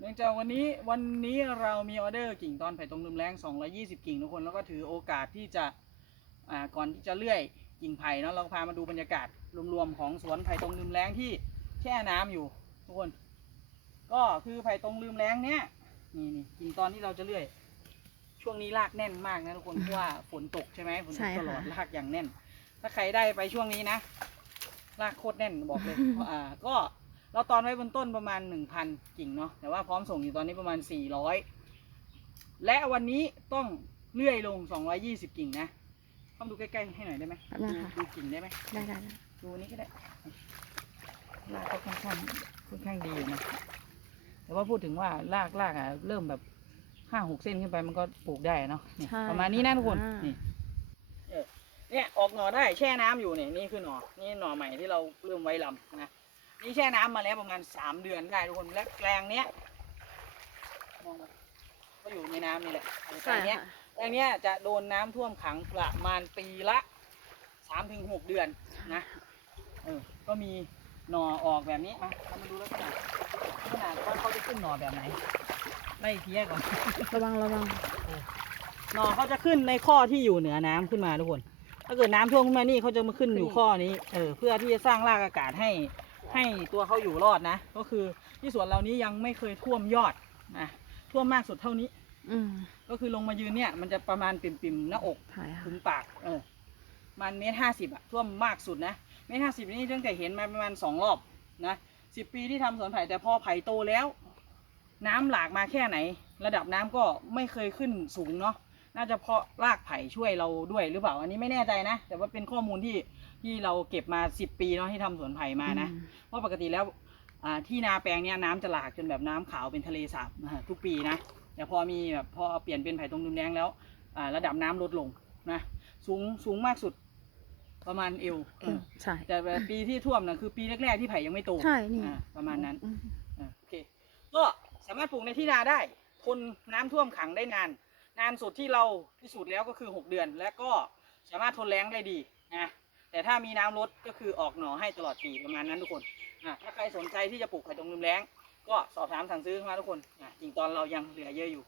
เนื่องจากวันนี้วันนี้เรามีออเดอร์กิ่งตอนไผ่ตรงลืมแรง 220 กิ่งทุกคนแล้วก็ถือโอกาสที่จะอ่าก่อนที่จะเลื่อยกิ่งไผ่เนาะเราพามาดูบรรยากาศรวมๆของสวนไผ่ตรงลืมแรงที่แช่น้ำอยู่ ทุกคน ก็คือไผ่ตรงลืมแรงเนี้ยนี่นี่กิ่งตอนที่เราจะเลื่อย ช่วงนี้รากแน่นมากนะทุกคนเพราะว่าฝนตกใช่ไหมฝนตกตลอดรากอย่างแน่น ถ้าใครได้ไปช่วงนี้นะรากโคตรแน่นบอกเลยอ่าก็ เราตอนไว้บนต้นประมาณหนึ่งพันกิ่งเนาะแต่ว่าพร้อมส่งอยู่ตอนนี้ประมาณสี่ร้อยและวันนี้ต้องเลื่อยลงสองร้อยี่สิบกิ่งนะต้องดูใกล้ๆให้หน่อยได้ไหมแป๊บนึงดูค่ะ ดูกิ่งได้ไหมได้ได้ได้ดูนี้ก็ได้รากก็ค่อนข้างค่อนข้างดีอยู่นะแต่ว่าพูดถึงว่ารากรากอะเริ่มแบบห้าหกเส้นขึ้นไปมันก็ปลูกได้เนาะนี่ใช่ประมาณนี้นะทุกคนอ่านี่เออเนี่ยออกหน่อได้แช่น้ำอยู่เนี่ยนี่คือหน่อนี่หน่อใหม่ที่เราเริ่มไว้ลำนะ นี่แช่น้ำมาแล้วประมาณสามเดือนได้ทุกคนและแปลงเนี้ยมองมาก็อยู่ในน้ำนี่แหละแปลใช่งเนี้ยค่ะแปลงเนี้ยจะโดนน้ำท่วมขังประมาณปีละสามถึงหกเดือนนะเออก็มีหน่อออกแบบนี้มาเรามาดูลักษณะลักษณะว่าเขาจะขึ้นหน่อแบบไหนไล่เทียก่อนระวังระวังหน่อเขาจะขึ้นในข้อที่อยู่เหนือน้ำขึ้นมาทุกคน ถ้าเกิดน้ำท่วมขึ้นมานี่เขาจะมาขึ้นอยู่ข้อนี้ เออ เพื่อที่จะสร้างรากอากาศให้ ให้ตัวเขาอยู่รอดนะ ก็คือที่สวนเรานี้ยังไม่เคยท่วมยอดนะท่วมมากสุดเท่านี้ อืมก็คือลงมายืนเนี่ยมันจะประมาณปิ่มๆหน้าอกถ่ายค่ะถึงปาก เออมันเมตรห้าสิบอะท่วมมากสุดนะเมตรห้าสิบนี่ตั้งแต่เห็นมาประมาณสองรอบนะสิบปีที่ทำสวนไผ่แต่พอไผ่โตแล้ว น้ำหลากมาแค่ไหน ระดับน้ำก็ไม่เคยขึ้นสูงเนาะ น่าจะเพราะรากไผ่ช่วยเราด้วยหรือเปล่าอันนี้ไม่แน่ใจนะ แต่ว่าเป็นข้อมูลที่ที่เราเก็บมาสิบปีเนาะที่ทำสวนไผ่มานะอืมเพราะปกติแล้วอ่าที่นาแปลงเนี้ยน้ำจะหลากจนแบบน้ำขาวเป็นทะเลสาบนะฮะทุกปีนะแต่พอมีแบบพอเปลี่ยนเป็นไผ่ตรงดุมแดงแล้วอ่าระดับน้ำลดลงนะสูงสูงมากสุดประมาณเอวเออใช่แต่แบบปีที่ท่วมนะคือปีแรกๆที่ไผ่ยังไม่โตใช่นี่อ่าประมาณนั้นอืมอ่าโอเคก็สามารถปลูกในที่นาได้ทนน้ำท่วมขังได้นาน นานสุดที่เราพิสูจน์แล้วก็คือ 6 เดือน และก็สามารถทนแรงได้ดีนะแต่ถ้ามีน้ำลดก็คือออกหน่อให้ตลอดปีประมาณนั้นทุกคนนะถ้าใครสนใจที่จะปลูกไผ่ตรงลืมแล้ง ก็สอบถามสั่งซื้อมาทุกคนนะจริงตอนเรายังเหลือเยอะอยู่